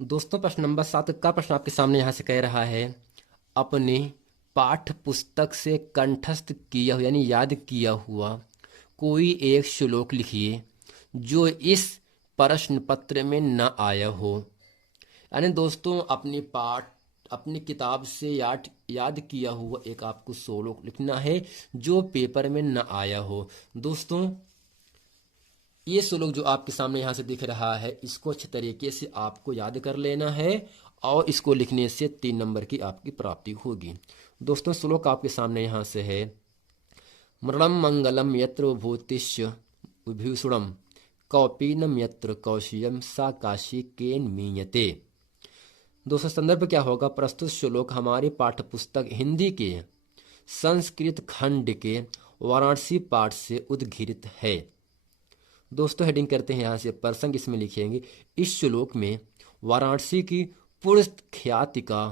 दोस्तों प्रश्न नंबर 7 का प्रश्न आपके सामने यहाँ से कह रहा है, अपने पाठ्य पुस्तक से कंठस्थ किया हुआ यानी याद किया हुआ कोई एक श्लोक लिखिए जो इस प्रश्न पत्र में न आया हो। यानी दोस्तों अपनी किताब से याद किया हुआ एक आपको श्लोक लिखना है जो पेपर में न आया हो। दोस्तों ये श्लोक जो आपके सामने यहाँ से दिख रहा है, इसको अच्छे तरीके से आपको याद कर लेना है और इसको लिखने से 3 नंबर की आपकी प्राप्ति होगी। दोस्तों श्लोक आपके सामने यहाँ से है, मरणम मंगलम यत्र भूतिष्य विभूषणम कौपीनम यत्र कौशियम सा काशी केन मीयते। दोस्तों संदर्भ क्या होगा, प्रस्तुत श्लोक हमारे पाठ्य पुस्तक हिंदी के संस्कृत खंड के वाराणसी पाठ से उद्घृत है। दोस्तों हेडिंग करते हैं यहाँ से, प्रसंग इसमें लिखेंगे, इस श्लोक में वाराणसी की पूर्व ख्याति का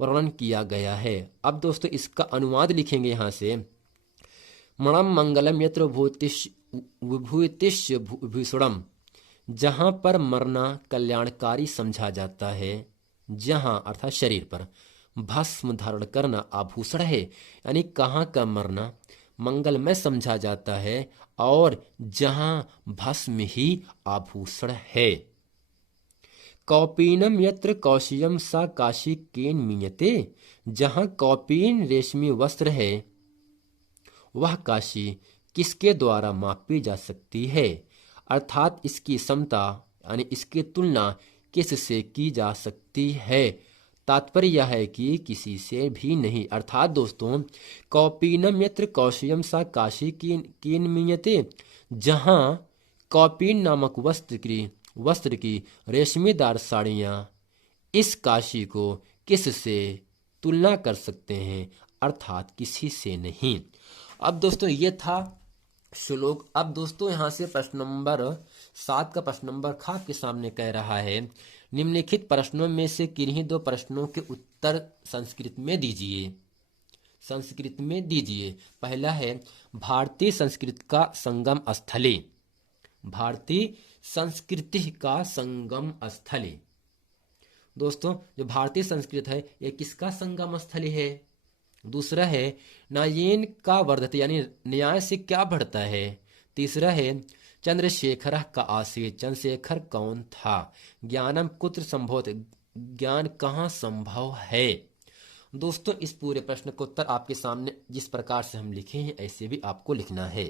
वर्णन किया गया है। अब दोस्तों इसका अनुवाद लिखेंगे यहाँ से, मणम मंगलम यत्र विभूतिष्य भूषणम, जहाँ पर मरना कल्याणकारी समझा जाता है, जहाँ अर्थात शरीर पर भस्म धारण करना आभूषण है, यानी कहाँ का मरना मंगलमय समझा जाता है और जहाँ भस्म ही आभूषण है। कौपीनम यत्र कौशियम सा काशी केन मीयते, जहाँ कौपीन रेशमी वस्त्र है वह काशी किसके द्वारा मापी जा सकती है, अर्थात इसकी समता यानी इसकी तुलना किससे की जा सकती है। तात्पर्य यह है कि किसी से भी नहीं। अर्थात दोस्तों कौपीनम यत्र कौशियम सा काशी कीन मीयते, जहाँ कौपीन नामक वस्त्र की रेशमीदार साड़ियाँ इस काशी को किससे तुलना कर सकते हैं, अर्थात किसी से नहीं। अब दोस्तों ये था श्लोक। अब दोस्तों यहाँ से प्रश्न नंबर 7 का प्रश्न नंबर ख आपके सामने कह रहा है, निम्नलिखित प्रश्नों में से किन्हीं 2 प्रश्नों के उत्तर संस्कृत में दीजिए। पहला है, भारतीय संस्कृति का संगम स्थली। भारतीय संस्कृति का संगम स्थली। दोस्तों जो भारतीय संस्कृति है ये किसका संगम स्थली है। दूसरा है, न्यायेन का वर्धते यानी न्याय से क्या बढ़ता है। तीसरा है, चंद्रशेखर का आसीत, चंद्रशेखर कौन था। ज्ञानम कुत्र संभवत, ज्ञान कहाँ संभव है। दोस्तों इस पूरे प्रश्न का उत्तर आपके सामने जिस प्रकार से हम लिखे हैं ऐसे भी आपको लिखना है।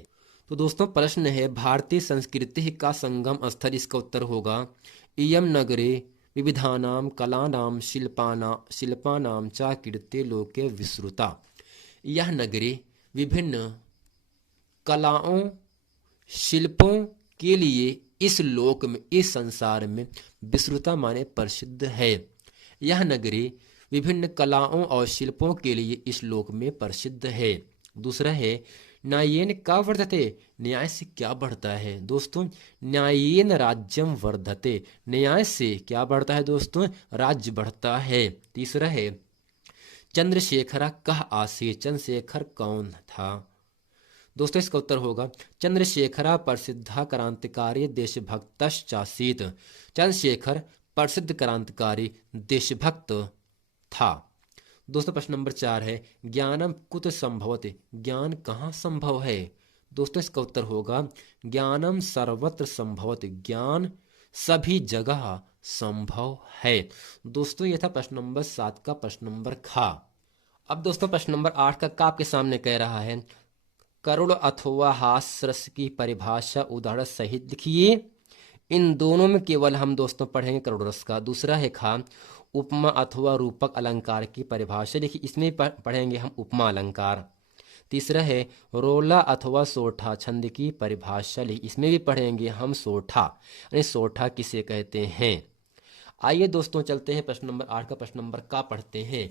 तो दोस्तों प्रश्न है, भारतीय संस्कृति का संगम स्थल, इसका उत्तर होगा इयम नगरे विविधानां कलानां शिल्पानां च कीर्ते लोके विश्रुता। यह नगरी विभिन्न कलाओं शिल्पों के लिए इस लोक में, इस संसार में विश्रुता माने प्रसिद्ध है। यह नगरी विभिन्न कलाओं और शिल्पों के लिए इस लोक में प्रसिद्ध है। दूसरा है, न्यायेन का वर्धते, न्याय से क्या बढ़ता है। दोस्तों न्यायेन राज्यम वर्धते, न्याय से क्या बढ़ता है दोस्तों, राज्य बढ़ता है। तीसरा है, चंद्रशेखर कह आसे, चंद्रशेखर कौन था। दोस्तों इसका उत्तर होगा चंद्रशेखर प्रसिद्ध क्रांतिकारी देशभक्तश्चासीत, चंद्रशेखर प्रसिद्ध क्रांतिकारी देशभक्त था। दोस्तों प्रश्न नंबर 4 है, ज्ञानम कुत्र संभवते, ज्ञान कहाँ संभव है। दोस्तों इसका उत्तर होगा ज्ञानम सर्वत्र संभवते, ज्ञान सभी जगह संभव है। दोस्तों यह था प्रश्न नंबर 7 का प्रश्न नंबर खा। अब दोस्तों प्रश्न नंबर 8 का आपके सामने कह रहा है, करुण अथवा हास्य रस की परिभाषा उदाहरण सहित लिखिए। इन दोनों में केवल हम दोस्तों पढ़ेंगे करुण रस का। दूसरा है खा, उपमा अथवा रूपक अलंकार की परिभाषा लिखी, इसमें पढ़ेंगे हम उपमा अलंकार। तीसरा है रोला अथवा सोठा छंद की परिभाषा लिखी, इसमें भी पढ़ेंगे हम सोठा, यानी सोठा किसे कहते हैं। आइए दोस्तों चलते हैं प्रश्न नंबर 8 का प्रश्न नंबर का पढ़ते हैं।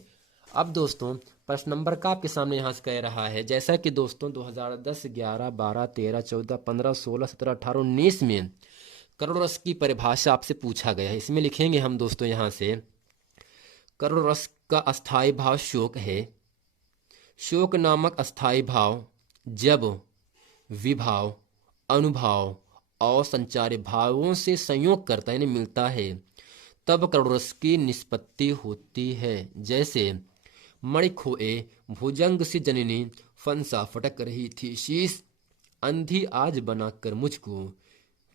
अब दोस्तों प्रश्न नंबर का आपके सामने यहाँ से कह रहा है, जैसा कि दोस्तों 2010, 11, 12, 13, 14, 15, 16, 17, 18, 19 में करुण रस की परिभाषा आपसे पूछा गया है। इसमें लिखेंगे हम दोस्तों यहाँ से, करुण रस का अस्थाई भाव शोक है। शोक नामक अस्थाई भाव जब विभाव, अनुभाव और संचारी भावों से संयोग करता है, यानी मिलता है, तब करोड़रस की निष्पत्ति होती है। जैसे मणि खोए भुजंग सी जननी, फंसा फटक रही थी शीश, अंधी आज बनाकर मुझको,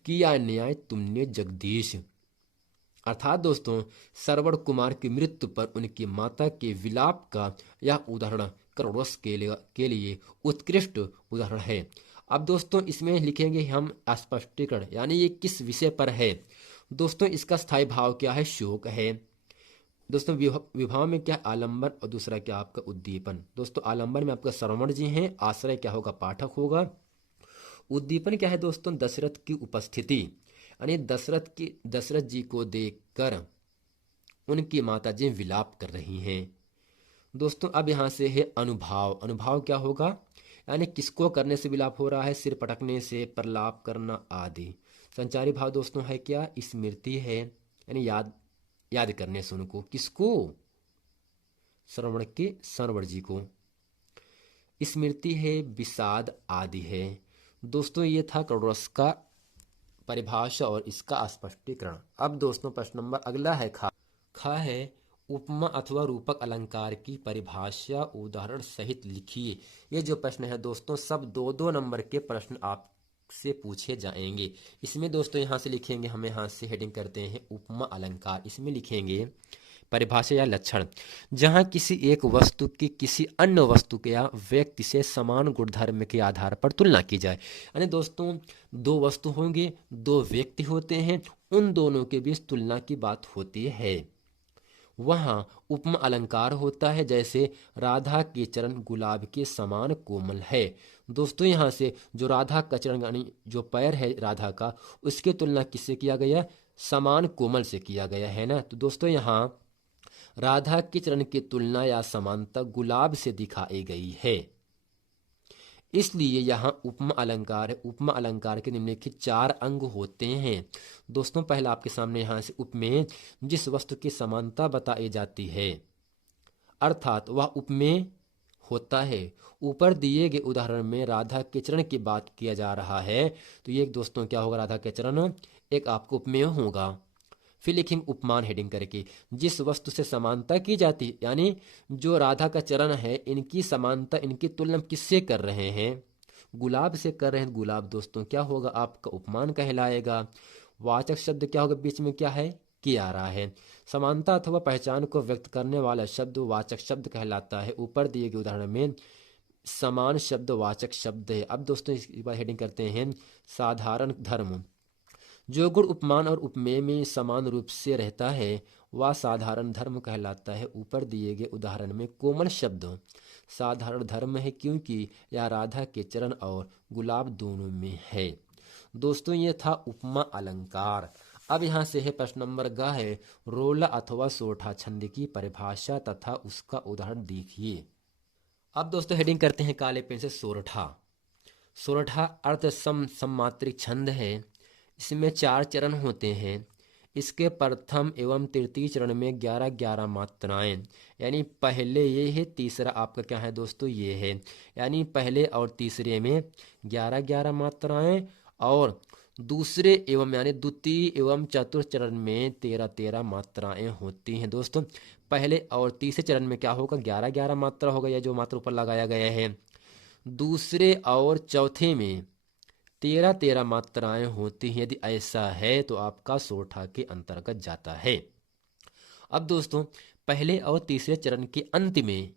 किया न्याय तुमने जगदीश। अर्थात दोस्तों, श्रवण कुमार की मृत्यु पर उनकी माता के विलाप का यह उदाहरण करोड़रस के लिए उत्कृष्ट उदाहरण है। अब दोस्तों इसमें लिखेंगे हम स्पष्टीकरण, यानी ये किस विषय पर है। दोस्तों इसका स्थायी भाव क्या है, शोक है। दोस्तों विभाव में क्या, आलंबन, और दूसरा क्या आपका उद्दीपन। दोस्तों आलंबन में आपका श्रवण जी हैं, आश्रय क्या होगा, पाठक होगा। उद्दीपन क्या है दोस्तों, दशरथ की उपस्थिति, यानी दशरथ जी को देखकर उनकी माता जी विलाप कर रही हैं। दोस्तों अब यहाँ से है अनुभाव। अनुभाव क्या होगा, यानी किसको करने से विलाप हो रहा है, सिर पटकने से, प्रलाप करना आदि। संचारी भाव दोस्तों है क्या, स्मृति है, यानी याद करने से उनको, किसको, श्रवण जी को। स्मृति है, विषाद आदि है। दोस्तों ये था करोड़रस का परिभाषा और इसका स्पष्टीकरण। अब दोस्तों प्रश्न नंबर अगला है खा है, उपमा अथवा रूपक अलंकार की परिभाषा उदाहरण सहित लिखिए। ये जो प्रश्न है दोस्तों सब 2-2 नंबर के प्रश्न आपसे पूछे जाएंगे। इसमें दोस्तों यहाँ से लिखेंगे, हमें यहाँ से हेडिंग करते हैं उपमा अलंकार। इसमें लिखेंगे परिभाषा या लक्षण, जहाँ किसी एक वस्तु की किसी अन्य वस्तु के या व्यक्ति से समान गुणधर्म के आधार पर तुलना की जाए। यानी दोस्तों 2 वस्तु होंगे, 2 व्यक्ति होते हैं, उन दोनों के बीच तुलना की बात होती है, वहाँ उपमा अलंकार होता है। जैसे राधा के चरण गुलाब के समान कोमल है। दोस्तों यहाँ से जो राधा का चरण, यानी जो पैर है राधा का, उसकी तुलना किससे किया गया, समान कोमल से किया गया है ना। तो दोस्तों यहाँ राधा के चरण की तुलना या समानता गुलाब से दिखाई गई है, इसलिए यहाँ उपमा अलंकार है। उपमा अलंकार के निम्नलिखित 4 अंग होते हैं। दोस्तों पहला आपके सामने यहाँ से उपमेय, जिस वस्तु की समानता बताई जाती है अर्थात वह उपमेय होता है। ऊपर दिए गए उदाहरण में राधा के चरण की बात किया जा रहा है, तो ये दोस्तों क्या होगा, राधा के चरण एक आपको उपमेय होगा। फिर लिखेंगे उपमान हेडिंग करके, जिस वस्तु से समानता की जाती, यानी जो राधा का चरण है इनकी समानता, इनकी तुलना किससे कर रहे हैं, गुलाब से कर रहे हैं। गुलाब दोस्तों क्या होगा, आपका उपमान कहलाएगा। वाचक शब्द क्या होगा, बीच में क्या है, की आ रहा है। समानता अथवा पहचान को व्यक्त करने वाला शब्द वाचक शब्द कहलाता है। ऊपर दिए गए उदाहरण में समान शब्द वाचक शब्द है। अब दोस्तों इसके बाद हेडिंग करते हैं साधारण धर्म, जो गुण उपमान और उपमेय में समान रूप से रहता है वह साधारण धर्म कहलाता है। ऊपर दिए गए उदाहरण में कोमल शब्द साधारण धर्म है, क्योंकि यह राधा के चरण और गुलाब दोनों में है। दोस्तों ये था उपमा अलंकार। अब यहाँ से है प्रश्न नंबर ग है, रोला अथवा सोठा छंद की परिभाषा तथा उसका उदाहरण देखिए। अब दोस्तों हेडिंग करते हैं काले पेन से सोरठा। सोरठा अर्थ सम्मात्रिक छंद है। इसमें 4 चरण होते हैं। इसके प्रथम एवं तृतीय चरण में 11-11 मात्राएं, यानी पहले ये है, तीसरा आपका क्या है दोस्तों, ये है। यानी पहले और तीसरे में 11-11 मात्राएं, और दूसरे एवं यानी द्वितीय एवं चतुर्थ चरण में 13-13 मात्राएं होती हैं। दोस्तों पहले और तीसरे चरण में क्या होगा, 11-11 मात्रा होगा, या जो मात्रा ऊपर लगाया गया है। दूसरे और चौथे में 13-13 मात्राएं होती हैं। यदि ऐसा है तो आपका सोठा के अंतर्गत जाता है। अब दोस्तों पहले और तीसरे चरण के अंत में,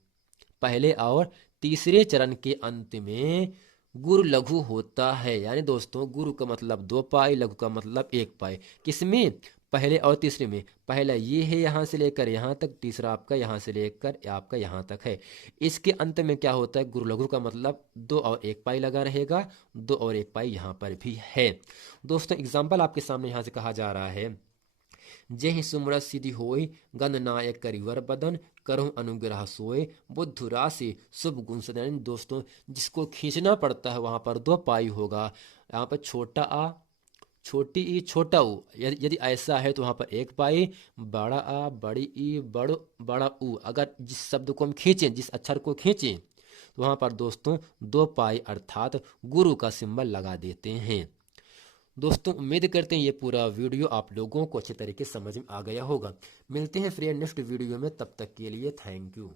पहले और तीसरे चरण के अंत में गुरु लघु होता है। यानी दोस्तों गुरु का मतलब 2 पाई, लघु का मतलब 1 पाई। किसमें, पहले और तीसरे में। पहला ये है यहाँ से लेकर यहाँ तक, तीसरा आपका यहाँ से लेकर आपका यहाँ तक है। इसके अंत में क्या होता है, गुरु लघु का मतलब 2 और 1 पाई लगा रहेगा, 2 और 1 पाई यहाँ पर भी है। दोस्तों एग्जाम्पल आपके सामने यहाँ से कहा जा रहा है, जेहि सुमरत सिद्धि होय, गण नायक करिवर बदन, करहु अनुग्रह सोए, बुद्धु राशि शुभ गुण सदन। दोस्तों जिसको खींचना पड़ता है वहां पर 2 पाई होगा। यहाँ पर छोटा आ, छोटी ई, छोटा ऊ, यदि ऐसा है तो वहां पर 1 पाई, बड़ा आ, बड़ी ई, बड़ा ऊ। अगर जिस शब्द को हम खींचें, जिस अक्षर को खींचें, तो वहां पर दोस्तों 2 पाई अर्थात गुरु का सिंबल लगा देते हैं। दोस्तों उम्मीद करते हैं ये पूरा वीडियो आप लोगों को अच्छे तरीके से समझ में आ गया होगा। मिलते हैं फ्रेंड नेक्स्ट वीडियो में, तब तक के लिए थैंक यू।